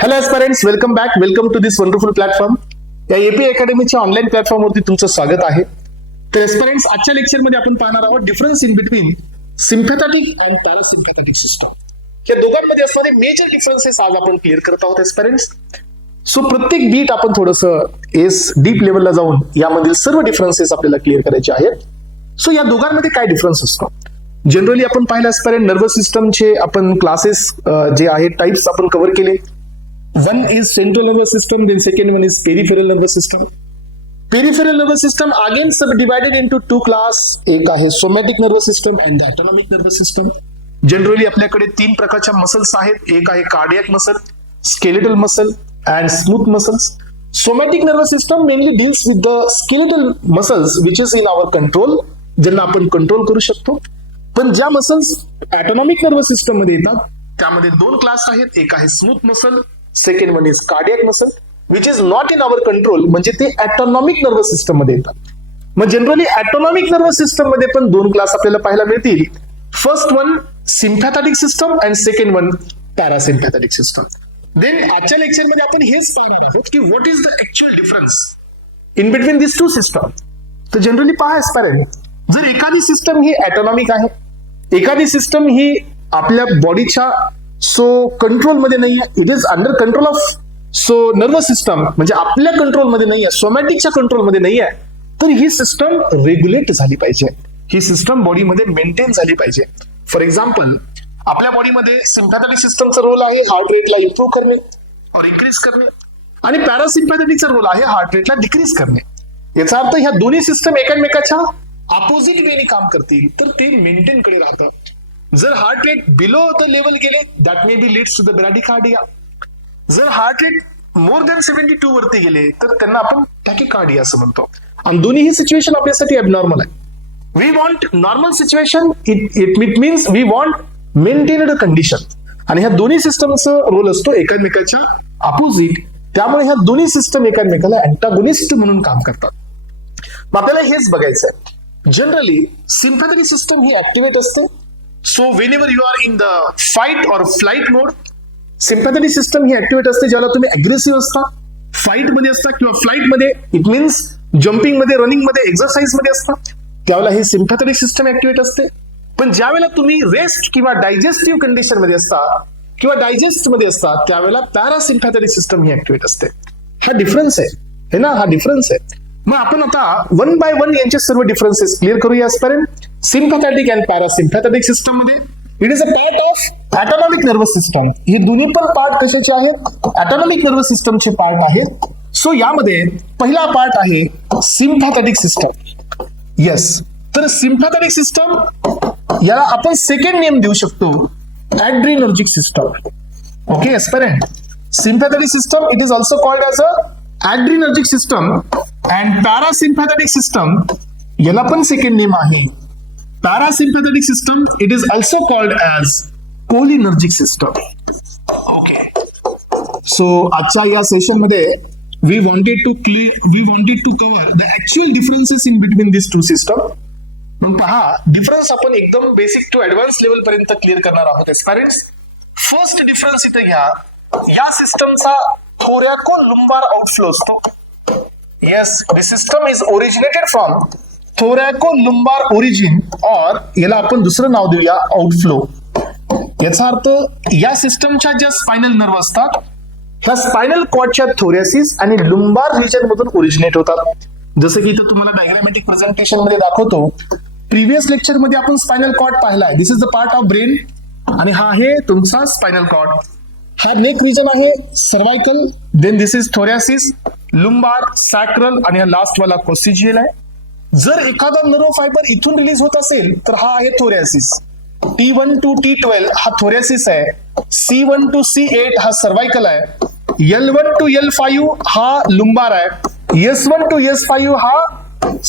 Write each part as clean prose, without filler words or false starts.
Hello aspirants, welcome back. Welcome to this wonderful platform. या AP अकॅडमीच्या online प्लॅटफॉर्मवरती तुमचं स्वागत आहे. तर एस्पायरंट्स, आजच्या लेक्चरमध्ये आपण पाहणार आहोत difference in between sympathetic and parasympathetic system. या दोघांमध्ये असणारे मेजर डिफरन्सेस आज आपण क्लिअर करत आहोत एस्पायरंट्स. सो प्रत्येक बीट आपण थोडंसं डीप लेवलला जाऊन यामधील सर्व डिफरन्सेस आपल्याला क्लिअर करायचे आहेत. सो या दोघांमध्ये काय डिफरन्स असतो? जनरली आपण पाहिलं एस्पायरंट नर्वस सिस्टमचे आपण क्लासेस जे आहेत टाइप्स आपण कव्हर केले. One is central nervous system, then second one is peripheral nervous system. Peripheral nervous system again subdivided into two class. एक आहे somatic nervous system and the autonomic nervous system. Generally आपल्याकडे तीन प्रकारच्या muscles आहेत. एक आहे cardiac muscle, skeletal muscle and smooth muscles. Somatic nervous system mainly deals with the skeletal muscles which is in our control, ज्यांना आपण control करू शकतो. पण ज्या मसल्स ऑटोनॉमिक नर्वस सिस्टम मध्ये येतात त्यामध्ये दोन क्लास आहेत. एक आहे smooth muscle, second one is cardiac muscle which is not in our control, म्हणजे ते ऑटोनॉमिक नर्वस सिस्टम मध्ये येतात. मग जनरली ऑटोनॉमिक नर्वस सिस्टम मध्ये पण दोन क्लास आपल्याला पाहायला मिळतील. First one sympathetic system and second one parasympathetic system. Then आजच्या लेक्चर मध्ये आपण हेच पाहणार आहोत की what is the actual difference in between this two system. तर जनरली पहा एस्पायरंट, जर एखादी सिस्टम ही ऑटोनॉमिक आहे, एखादी सिस्टम ही आपल्या बॉडीच्या कंट्रोलमध्ये नाहीये, it is under control of nervous system, म्हणजे आपल्या कंट्रोलमध्ये नाहीये, सोमॅटिकच्या कंट्रोलमध्ये नाहीये, तर ही सिस्टम रेग्युलेट झाली पाहिजे, ही सिस्टम बॉडीमध्ये मेंटेन झाली पाहिजे. फॉर एक्झाम्पल, आपल्या बॉडीमध्ये सिम्पॅथॅटिक सिस्टमचा रोल आहे हार्ट रेटला इम्प्रूव्ह करणे और इन्क्रीज करणे, आणि पॅरासिम्पॅथॅटिकचा रोल आहे हार्ट रेटला डिक्रीज करणे. याचा अर्थ ह्या दोन्ही सिस्टम एकमेकाच्या अपोजिट वेने काम करतील तर ते मेंटेन कडे राहतात. जर heart rate below the level गेले that may be leads to the bradycardia. जर हार्ट रेट मोर दॅन 72 वरती गेले तर त्यांना आपण टॅकिकार्डिया असं म्हणतो. आणि दोन्ही सिच्युएशन आपल्यासाठी अबनॉर्मल आहे. We want normal situation, it means we want maintained condition. आणि ह्या दोन्ही सिस्टमचा रोल असतो एकमेकाच्या अपोजिट, त्यामुळे ह्या दोन्ही सिस्टम एकमेकाला अँटागोनिस्ट म्हणून काम करतात. मग आपल्याला हेच बघायचं आहे. जनरली सिम्पॅथॅटिक सिस्टम ही ऍक्टिव्हेट असते. So whenever you are in the fight or flight mode, sympathetic system he activate असते ज्याला तुम्ही अग्रेसिव्ह असता, फाईट मध्ये असता किंवा फ्लाइट मध्ये, इट मीन्स जम्पिंग मध्ये, रनिंग मध्ये, एक्सरसाइज मध्ये असता, त्यावेळेला ही सिम्पॅथॅटिक सिस्टम ऍक्टिव्हेट असते. पण ज्या वेळेला तुम्ही रेस्ट किंवा डायजेस्टिव्ह कंडिशन मध्ये असता किंवा डायजेस्ट मध्ये असता त्यावेळेला पॅरासिम्पॅथॅटिक सिस्टम ही ऍक्टिव्हेट असते. हा डिफरन्स आहे ना, हा डिफरन्स आहे. मग आपण आता वन बाय वन यांचे सर्व डिफरन्सेस क्लिअर करूया आजपर्यंत. सिम्पॅथॅटिक अँड पॅरासिम्पॅथॅटिक सिस्टम मध्ये it is a part of autonomic nervous system. हे दोन्ही पण पार्ट कशाचे आहेत? ऑटोनॉमिक नर्वस सिस्टमचे पार्ट आहेत. सो यामध्ये पहिला पार्ट आहे सिम्पॅथॅटिक सिस्टम. येस, तर सिम्पॅथॅटिक सिस्टम याला आपण सेकंड नेम देऊ शकतो adrenergic system. Okay aspirant, sympathetic system it is also called as a adrenergic system and parasympathetic system याला पण सेकंड नेम आहे parasympathetic system. It is also called as cholinergic system. Okay, so आजच्या या session मध्ये we wanted to cover the actual differences in between this two system. पहा, difference आपण एकदम basic to advance level पर्यंत clear करणार आहोत एस्पायरंट्स. फर्स्ट डिफरन्स इथे घ्या, या सिस्टमचा thoracolumbar outflow असतो. Yes, the system is originated from thoracolumbar origin, or याला आपण दुसरं नाव देऊया आउटफ्लो. याचा अर्थ या सिस्टमच्या ज्या स्पायनल नर्व असतात ह्या स्पायनल कॉर्डच्या थोरॅसिस आणि लुंबार रिजन मधून ओरिजिनेट होतात. जसं की इथं तुम्हाला डायग्रामॅटिक प्रेझेंटेशन मध्ये दाखवतो. प्रिव्हियस लेक्चर मध्ये आपण स्पायनल कॉर्ड पाहिलाय. This is the part of brain आणि हा आहे तुमचा स्पायनल कॉर्ड. हा नेक रिजन आहे cervical, then this is thoracic, lumbar, sacral आणि हा लास्ट वाला कोसिजियल आहे. जर एखादा नर्व फायबर इथून रिलीज होत असेल तर हा आहे थोरॅसिस. T1 to T12 हा थोरॅसिस आहे. C1 to C8 हा सर्वायकल आहे. L1 to L5 हा लुंबार आहे. S1 to S5 हा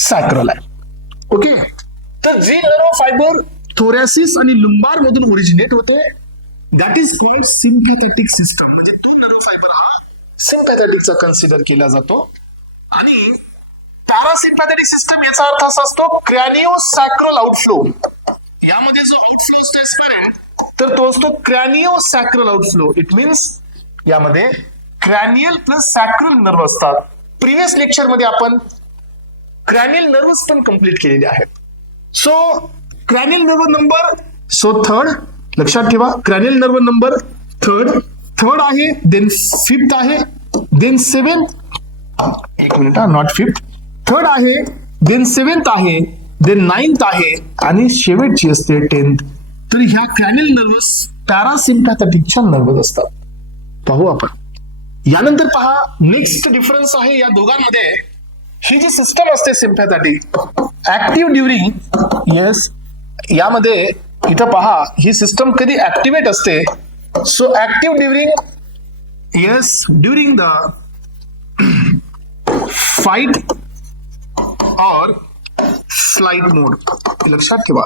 सॅक्रल आहे. ओके, तर जे नर्व फायबर थोरॅसिस आणि लुंबार मधून ओरिजिनेट होते that is called sympathetic system. म्हणजे तो नर्व फायबर हा सिम्पॅथॅटिकचा कन्सिडर केला जातो. आणि पॅरासिम्पॅथॅटिक सिस्टम याचा अर्थ असा असतो क्रॅनिओसॅक्रल आउटफ्लो. यामध्ये जो आउटफ्लो असतो तर तो असतो क्रॅनिओसॅक्रल आउटफ्लो. इट मीन्स यामध्ये क्रॅनियल प्लस सॅक्रल नर्व असतात. प्रिव्हियस लेक्चर मध्ये आपण क्रॅनियल नर्व्स पण कंप्लीट केलेले आहेत. So cranial nerve number third लक्षात ठेवा. क्रॅनियल नर्व नंबर थर्ड आहे, देन फिफ्थ आहे, देन सेव्हन्थ, एक मिनिट हा, नॉट फिफ्थ, थर्ड आहे, देन सेव्हन्थ आहे, देन नाईन्थ आहे आणि शेवटची असते 10th. तर ह्या क्रॅनियल नर्व्स पॅरासिम्पॅथेटिकच्या नर्व्स असतात. पाहू आपण. यानंतर पहा नेक्स्ट डिफरन्स आहे या दोघांमध्ये. ही जी सिस्टम असते सिम्पॅथेटिक ऍक्टिव्ह ड्युरिंग, येस, यामध्ये इथं पहा ही सिस्टम कधी ऍक्टिव्हेट असते. So active during, yes, during the fight और फ्लाइट मोड. लक्षात ठेवा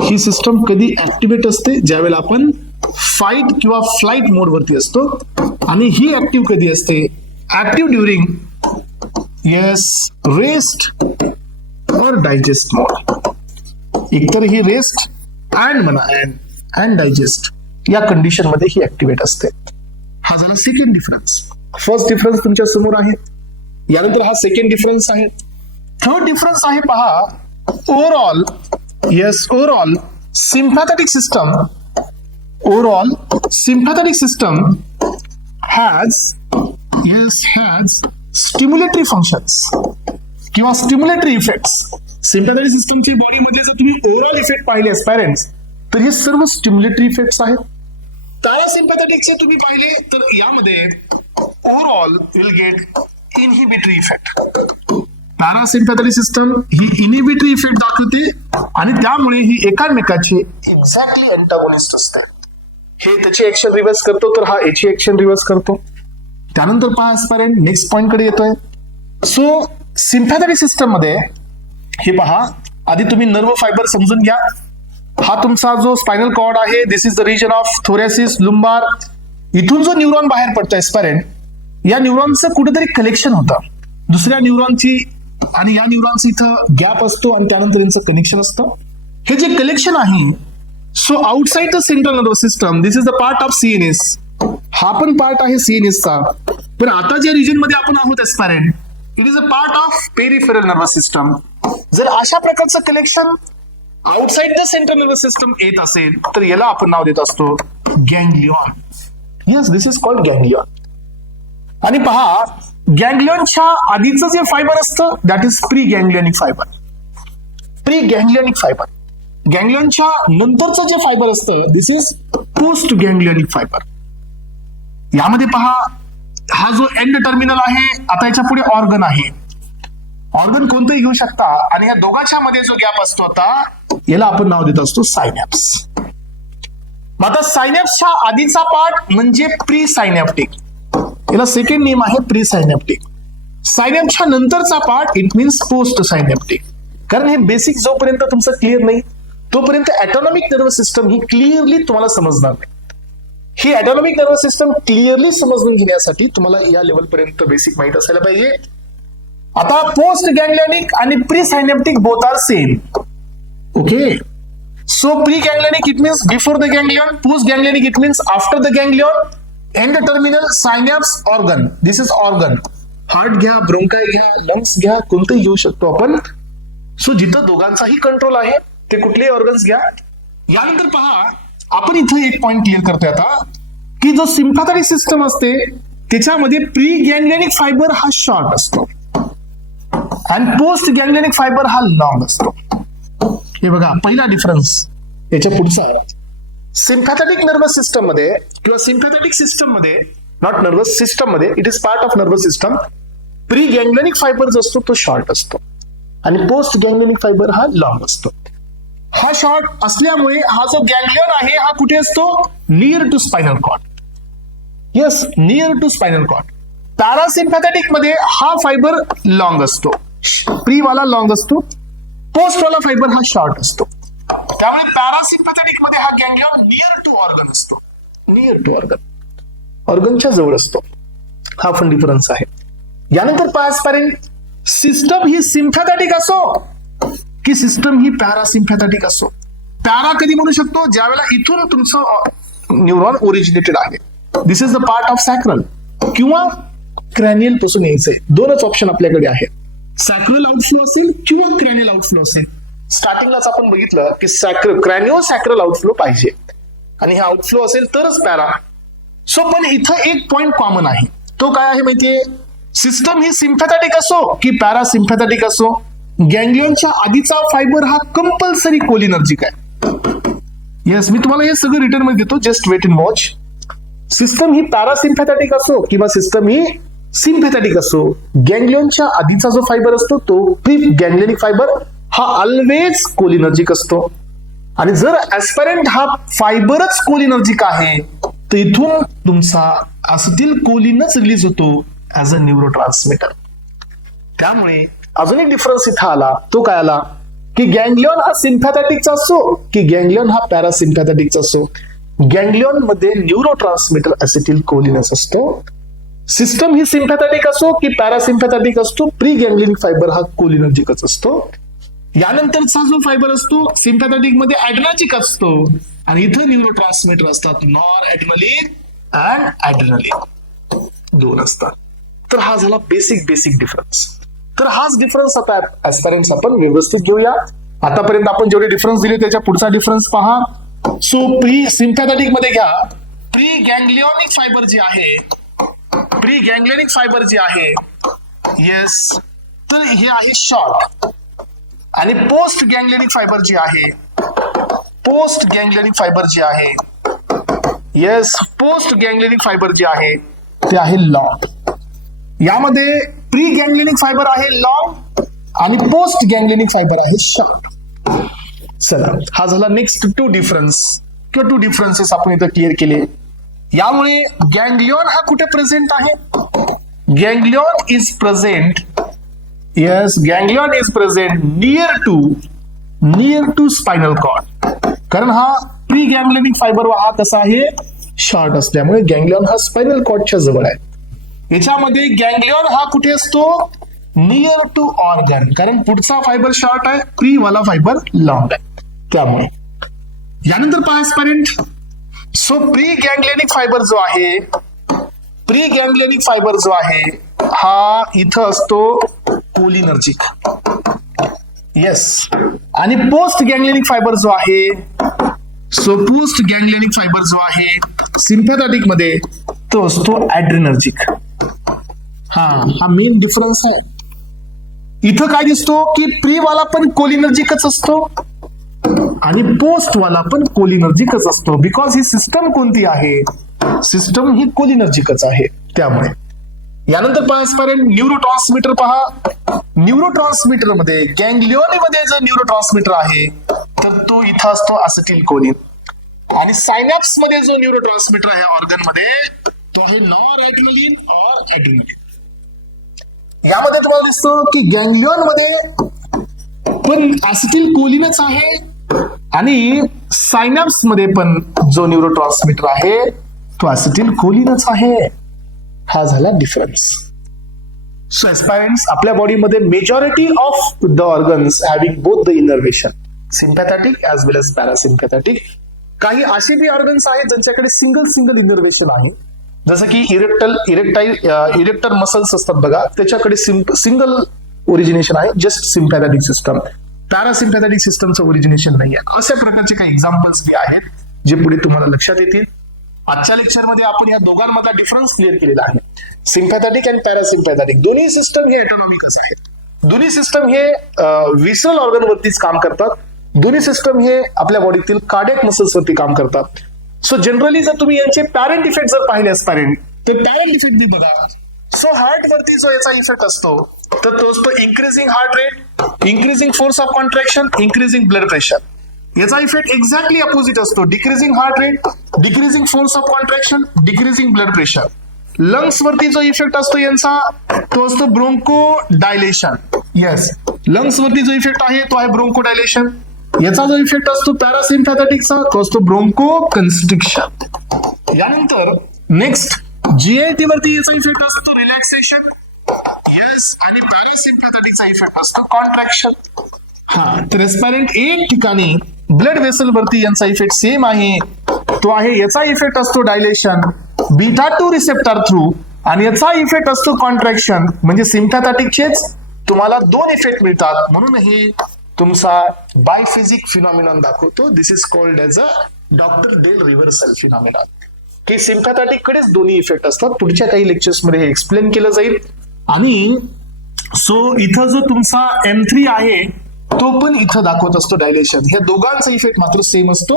ही सिस्टम कधी ऍक्टिव्हेट असते, ज्यावेळेला आपण फाइट किंवा फ्लाइट मोड वरती असतो. आणि ही ऍक्टिव्ह कधी असते, ऍक्टिव्ह ड्युरिंग, येस, रेस्ट और डायजेस्ट मोड. एकतर ही रेस्ट अँड म्हणा अँड डायजेस्ट या कंडिशन मध्ये ही ऍक्टिव्हेट असते. हा झाला सेकंड डिफरन्स. फर्स्ट डिफरन्स तुमच्या समोर आहे. यानंतर हा सेकंड डिफरन्स आहे. थर्ड डिफरन्स आहे पहा, overall, yes, overall sympathetic system has stimulatory functions किंवा स्टिम्युलेटरी इफेक्ट्स. सिम्पॅथेटिक सिस्टमच्या बॉडीमधले जर तुम्ही ओव्हरऑल इफेक्ट पाहिले पॅरेंट्स तर हे सर्व स्टिम्युलेटरी इफेक्ट्स आहेत. पॅरासिम्पॅथेटिकचे तुम्ही पाहिले तर यामध्ये overall will get inhibitory effect. Parasympathetic system he inhibitory effect दाखवते आणि त्यामुळे ही एकामेकाची एक्झॅक्टली अँटागोनिस्ट असते. हे त्याची ऍक्शन रिव्हर्स करतो तर हा याची ऍक्शन रिव्हर्स करतो. त्यानंतर पहा आजपर्यंत नेक्स्ट पॉइंट कडे येतोय. सो सिम्पॅथेटिक सिस्टम मध्ये हे पहा, आधी तुम्ही नर्व फायबर समजून घ्या. हा तुमचा जो स्पायनल कॉर्ड आहे, दिस इज द रिजन ऑफ थोरॅसिस लुंबार. इथून जो न्यूरॉन बाहेर पडतोय स्पॅरेंट, या न्यूरॉनचं कुठेतरी कलेक्शन होतं दुसऱ्या न्यूरॉनची आणि या न्यूरॉनचं इथं गॅप असतो आणि त्यानंतर यांचं कनेक्शन असतं. हे जे कलेक्शन आहे, so outside the central nervous system this is the part of CNS. हा पण पार्ट आहे सीएनएसचा. पण आता ज्या रिजन मध्ये आपण आहोत aspirant, it is a part of peripheral nervous system. जर अशा प्रकारचं collection outside the central nervous system येत असेल तर याला आपण नाव देत असतो ganglion. Yes, this is called ganglion. आणि पहा, गँग्लियॉनच्या आधीचं जे फायबर असतं that is pre ganglionic fibre. Pre ganglionic fibre. गँग्लियॉनच्या नंतरचं जे फायबर असतं this is post ganglionic fibre. यामध्ये पहा, हा जो एंड टर्मिनल आहे, आता याच्या पुढे ऑर्गन आहे. ऑर्गन कोणतंही घेऊ शकता आणि या दोघांच्या मध्ये जो गॅप असतो आता याला आपण नाव देत असतो सायनॅप्स. मग आता सायनॅप्सच्या आधीचा पार्ट म्हणजे प्री सायनॅप्टिक. याला सेकंड नेम आहे प्री सायनॅप्टिक. सायनॅप्सच्या नंतरचा पार्ट इट मीन्स पोस्ट सायनॅप्टिक. कारण हे बेसिक जोपर्यंत तुमचं क्लिअर नाही तोपर्यंत ऑटोनॉमिक नर्वस सिस्टम ही क्लिअरली तुम्हाला समजणार नाही. ही ऑटोनॉमिक नर्वस सिस्टम क्लिअरली समजून घेण्यासाठी तुम्हाला या लेवल पर्यंत बेसिक माहित असायला पाहिजे. आता पोस्ट गँग्लियनिक आणि pre synaptic both are same. Okay, so pre ganglionic it means before the ganglion, post ganglionic it means after the ganglion, and terminal synapse organ. This is organ. Heart घ्या, bronchi घ्या, lungs घ्या, कोणतंही घेऊ शकतो आपण. So जिथं दोघांचाही control आहे ते कुठलेही ऑर्गन्स घ्या. यानंतर पहा, आपण इथं एक पॉइंट क्लिअर करतोय आता की जो सिम्पॅथेटिक सिस्टम असते त्याच्यामध्ये प्री गँग्लियनिक फायबर हा शॉर्ट असतो आणि पोस्ट गँग्लियनिक फायबर हा लॉंग असतो. हे बघा पहिला डिफरन्स. याच्या पुढचा, सिम्पॅथेटिक नर्वस सिस्टम मध्ये किंवा सिम्पॅथेटिक सिस्टम मध्ये, नॉट नर्वस सिस्टम मध्ये, it is part of nervous system. Pre ganglionic fibre जो असतो तो शॉर्ट असतो आणि पोस्ट गँग्लियनिक फायबर हा लॉंग असतो. हा शॉर्ट असल्यामुळे हा जो गँग्लियन आहे हा कुठे असतो, near to spinal cord. Yes, near to spinal cord. Parasympathetic मध्ये हा फायबर लॉंग असतो, प्री वाला लॉंग असतो, पोस्ट वाला फायबर हा शॉर्ट असतो. त्यामुळे पॅरासिम्पॅथेटिक मध्ये हा गँग्लियन नियर टू ऑर्गन असतो. नियर टू ऑर्गन, ऑर्गनच्या जवळ असतो. हा पण डिफरन्स आहे. यानंतर पारस्परिक सिस्टम ही सिम्पॅथेटिक असो की सिस्टम ही पॅरासिम्पॅथेटिक असो. पॅरा कधी म्हणू शकतो, ज्यावेळेला इथून तुमचं न्यूरॉन ओरिजिनेटेड आहे. दिस इज द पार्ट ऑफ सॅक्रल किंवा क्रॅनियल पासून यायचंय. दोनच ऑप्शन आपल्याकडे आहे, सॅक्रल आउटफ्लो असेल किंवा क्रॅनियल आउटफ्लो असेल. स्टार्टिंगलाच आपण बघितलं की क्रॅनिओ सॅक्रल आउटफ्लो पाहिजे आणि हे आउटफ्लो असेल तरच पॅरा. सो पण इथं एक पॉइंट कॉमन आहे, तो काय आहे माहितीये, सिस्टम ही सिम्पॅथॅटिक असो की पॅरासिम्पॅथॅटिक असो, गँग्लियनच्या आधीचा फायबर हा कंपल्सरी कोलिनर्जिक आहे. येस, मी तुम्हाला हे सगळं रिटर्न मध्ये देतो, just wait in watch. System ही पॅरासिम्पॅथॅटिक असो किंवा सिस्टम ही सिम्पॅथॅटिक असो, गँग्लियनच्या आधीचा जो फायबर असतो तो प्री गँग्लियनिक फायबर हा ऑलवेज कोलिनर्जिक असतो. आणि जर ऍस्परंट हा फायबरच कोलिनर्जिक आहे तर इथून तुमचा असिटिल कोलिनच रिलीज होतो ऍज अ न्यूरोट्रान्समीटर. त्यामुळे अजून एक डिफरन्स इथं आला, तो काय आला की गँग्लियन हा सिम्पॅथॅटिकचा असो की गँग्लियन हा पॅरासिम्पॅथॅटिकचा असो, गँग्लियन मध्ये न्यूरोट्रान्समीटर असिटिल कोलिनस असतो. सिस्टम ही सिम्पॅथॅटिक असो की पॅरासिम्पॅथॅटिक असतो, प्री गँग्लियनिक फायबर हा कोलिनर्जिकच असतो. यानंतरचा जो फायबर असतो सिम्पॅथॅटिक मध्ये ऍड्रेनर्जिक असतो आणि इथं न्यूरोट्रान्समीटर असतात, नॉर ऍड्रेनलिन अँड ऍड्रेनलिन दोन असतात. तर हा झाला बेसिक डिफरन्स. तर हाच डिफरन्स आता ऍस्परंट्स आपण व्यवस्थित घेऊया. आतापर्यंत आपण जेवढे डिफरन्स दिले त्याच्या पुढचा डिफरन्स पहा. सो प्री सिम्पॅथॅटिक मध्ये घ्या, प्री गँग्लियनिक फायबर जे आहे, प्री गँग्लियनिक फायबर जे आहे, येस, तर हे आहे शॉर्ट. आणि पोस्ट गँग्लियनिक फायबर जी आहे, पोस्ट गँग्लियनिक फायबर जी आहे, येस, पोस्ट गँग्लियनिक फायबर जे आहे ते आहे लॉंग. यामध्ये प्री गँग्लियनिक फायबर आहे लॉंग आणि पोस्ट गँग्लियनिक फायबर आहे शॉर्ट. चला, हा झाला नेक्स्ट टू डिफरन्सेस आपण इथं क्लिअर केले. यामुळे गँग्लियन हा कुठे प्रेझेंट आहे, ganglion is present, yes, ganglion is present near to spinal cord. कारण हा प्री गँग्लियनिक फायबर हा कसा आहे, शॉर्ट असल्यामुळे गँग्लियन हा स्पायनल कॉर्डच्या जवळ आहे. याच्यामध्ये गँग्लियन हा कुठे असतो, नियर टू ऑर्गन, कारण पुढचा फायबर शॉर्ट आहे, प्री वाला फायबर लॉंग आहे. त्यामुळे यानंतर पहा ऍस्परंट. सो प्री गँग्लियनिक फायबर जो आहे, प्री गँग्लियनिक फायबर जो आहे हा इथं असतो कोलिनर्जिक, येस. आणि पोस्ट गँग्लियनिक फायबर जो आहे, सो पोस्ट गँग्लियनिक फायबर जो आहे सिम्पॅथॅटिक मध्ये तो असतो ऍड्रेनर्जिक. हा मेन डिफरन्स आहे. इथं काय दिसतो की प्री वाला पण कोलिनर्जिकच असतो आणि पोस्ट वाला पण कोलिनर्जिकच असतो, बिकॉज ही सिस्टम कोणती आहे, सिस्टम ही कोलिनर्जिकच आहे. त्यामुळे यानंतर पहा ऍस्परंट, न्यूरोट्रान्समीटर पहा. न्यूरोट्रान्समीटर मध्ये गँग्लियनमध्ये जर न्यूरोट्रान्समीटर आहे तर तो इथं असतो असिटिल कोलिन. आणि सायनॅप्स मध्ये जो न्यूरोट्रान्समीटर आहे ऑर्गन मध्ये तो आहे नॉर ऍड्रेनलिन और ऍड्रेनलिन. यामध्ये तुम्हाला दिसतो की गँग्लियन मध्ये पण असिटिल कोलिनच आहे आणि सायनॅप्स मध्ये पण जो न्यूरोट्रान्समीटर आहे तो असिटिल कोलिनच आहे. हा झाला डिफरन्स. सो एस्पायरंट्स, आपल्या बॉडीमध्ये majority of the organs having both the innervation, sympathetic as well as parasympathetic. काही असे बी ऑर्गन्स आहेत ज्यांच्याकडे सिंगल इनर्वेशन आहे, जसं की इरेक्टर मसल्स असतात बघा, त्याच्याकडे सिंगल ओरिजिनेशन आहे, just sympathetic system. Parasympathetic सिस्टमचं origination नाही आहे. अशा प्रकारचे काही एक्झाम्पल्स बी आहेत जे पुढे तुम्हाला लक्षात येतील. आजच्या लेक्चरमध्ये आपण या दोघांमधला डिफरन्स क्लिअर केलेला आहे. सिम्पॅथॅटिक अँड पॅरासिम्पॅथॅटिक दोन्ही सिस्टम हे ऑटोनॉमिकच आहेत. दोन्ही सिस्टम हे विसरल ऑर्गन वरतीच काम करतात. दोन्ही सिस्टम हे आपल्या बॉडीतील कार्डियक मसल्स वरती काम करतात. सो जनरली जर तुम्ही यांचे पॅरेंट इफेक्ट जर पाहिले असतील तर पॅरेंट इफेक्ट बी बघा. सो हार्ट वरती जो याचा इफेक्ट असतो तर तो असतो increasing heart rate, increasing force of contraction, increasing blood pressure. याचा इफेक्ट एक्झॅक्टली अपोजिट असतो, decreasing heart rate, decreasing force of contraction, decreasing blood pressure. Lungs वरती जो इफेक्ट असतो यांचा तो असतो ब्रोंको डायलेशन. येस, लंग्स वरती जो इफेक्ट आहे तो आहे ब्रोंको डायलेशन. याचा जो इफेक्ट असतो पॅरासिम्पॅथॅटिकचा तो असतो ब्रोंको कन्स्ट्रिक्शन. यानंतर नेक्स्ट जीआयटी वरती याचा इफेक्ट असतो रिलॅक्सेशन. येस, आणि पॅरासिम्पॅथॅटिकचा इफेक्ट असतो कॉन्ट्रॅक्शन. हा, तर रेस्पायरंट एक ठिकाणी ब्लड वेसल वरती यांचा इफेक्ट सेम आहे, तो आहे याचा इफेक्ट असतो डायलेशन, बीटा 2 रिसेप्टर थ्रू, आणि याचा इफेक्ट असतो कॉन्ट्रॅक्शन, म्हणजे सिम्पॅथॅटिकचेच तुम्हाला 2 इफेक्ट मिळतात, म्हणून हे तुमचा बायफिजिक फिनॉमिनॉन दाखवतो. This is called as a doctor Dale reversal phenomenon, की सिम्पॅथॅटिक कडेच दोन्ही इफेक्ट असतात. पुढच्या काही लेक्चर्स मध्ये हे एक्सप्लेन केलं जाईल. आणि सो इथं जो तुमचा M3 आहे तो पण इथं दाखवत असतो डायलेशन. ह्या दोघांचा इफेक्ट मात्र सेम असतो.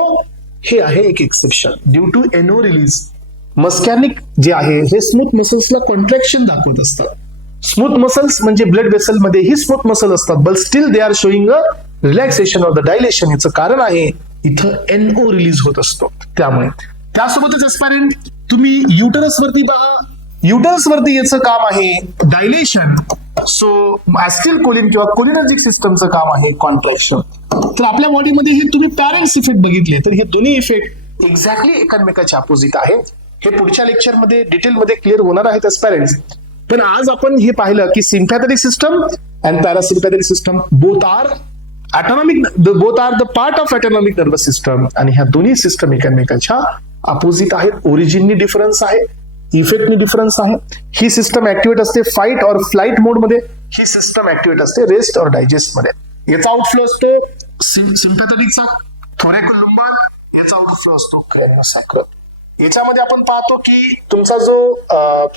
हे आहे एक एक्सेप्शन. ड्यू टू एनो रिलीज, मस्कॅनिक जे आहे हे स्मूथ मसल्सला कॉन्ट्रॅक्शन दाखवत असतात. स्मूथ मसल्स म्हणजे ब्लड वेसल मध्ये ही स्मूथ मसल असतात, but still they are showing a relaxation of the dilation. याचं कारण आहे इथं एनओ रिलीज होत असतो. त्यामुळे त्यासोबतच एस्पायरंट तुम्ही युटरस वरती पहा. युटरस वरती याचं काम आहे डायलेशन. सो ऍस्टिल कोलिन किंवा कोलिनर्जिक सिस्टमचं काम आहे कॉन्ट्रॅक्शन. तर आपल्या बॉडीमध्ये हे तुम्ही पॅरेंट्स इफेक्ट बघितले, तर हे दोन्ही इफेक्ट एक्झॅक्टली एकमेकाच्या अपोजिट आहे. हे पुढच्या लेक्चरमध्ये डिटेलमध्ये क्लिअर होणार आहेत एस्पायरंट्स. पण आज आपण हे पाहिलं की sympathetic system and parasympathetic system both are the part of autonomic nervous system, आणि ह्या दोन्ही सिस्टम एकमेकाच्या अपोजिट आहेत. ओरिजिननी डिफरन्स आहे, इफेक्टनी डिफरन्स आहे. ही सिस्टम ऍक्टिव्हेट असते फाईट और फ्लाईट मोड मध्ये, ही सिस्टम ऍक्टिव्हेट असते रेस्ट और डायजेस्ट मध्ये. याचा आउटफ्लो असतो सिम्पॅथेटिकचा थोरॅकोलुंबार, याचा आउटफ्लो असतो क्रॅनियोसॅक्रल. याच्यामध्ये आपण पाहतो की तुमचा जो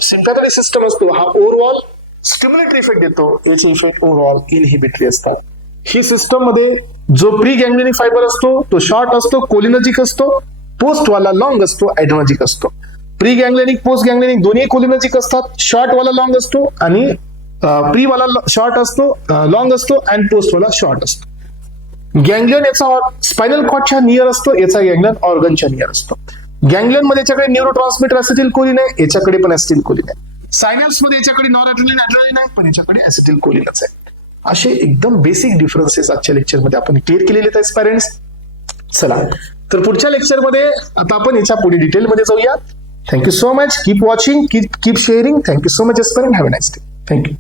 सिम्पॅथेटिक सिस्टम असतो हा ओव्हरऑल स्टिम्युलेटरी इफेक्ट देतो, याचे इफेक्ट ओव्हरऑल इनहिबिटरी असतात. ही सिस्टम मध्ये जो प्री गँग्लियनिक फायबर असतो तो शॉर्ट असतो, कोलिनर्जिक असतो. पोस्ट वाला लॉंग असतो, ऍड्रेनर्जिक असतो. प्री गँग्लियनिक पोस्ट गँग्लियनिक दोन्ही कोलिनर्जिक असतात. शॉर्ट वाला लॉंग असतो, आणि प्री वाला शॉर्ट असतो, लॉंग असतो, अँड पोस्ट वाला शॉर्ट असतो. गँग्लियन याचा स्पायनल कॉर्डच्या नियर असतो, याचा गँग्लियन ऑर्गनच्या नियर असतो. गँग्लियन मध्ये याच्याकडे न्यूरो ट्रान्समिटर ऍसिटिल कोलिन आहे, याच्याकडे पण ऍसिटिल कोलिन आहे. सायनॅप्स मध्ये याच्याकडे नॉरएड्रेनालिन ऍड्रेनालिन आहे, पण याच्याकडे ऍसिटिल कोलिनच आहे. असे एकदम बेसिक डिफरन्सेस आजच्या लेक्चरमध्ये आपण क्लिअर केलेले आहेत पॅरेंट्स. चला तर पुढच्या लेक्चरमध्ये आता आपण याच्या पुढे डिटेलमध्ये जाऊया. Thank you so much. Keep watching, keep sharing. Thank you so much aspirant. Have a nice day. Thank you.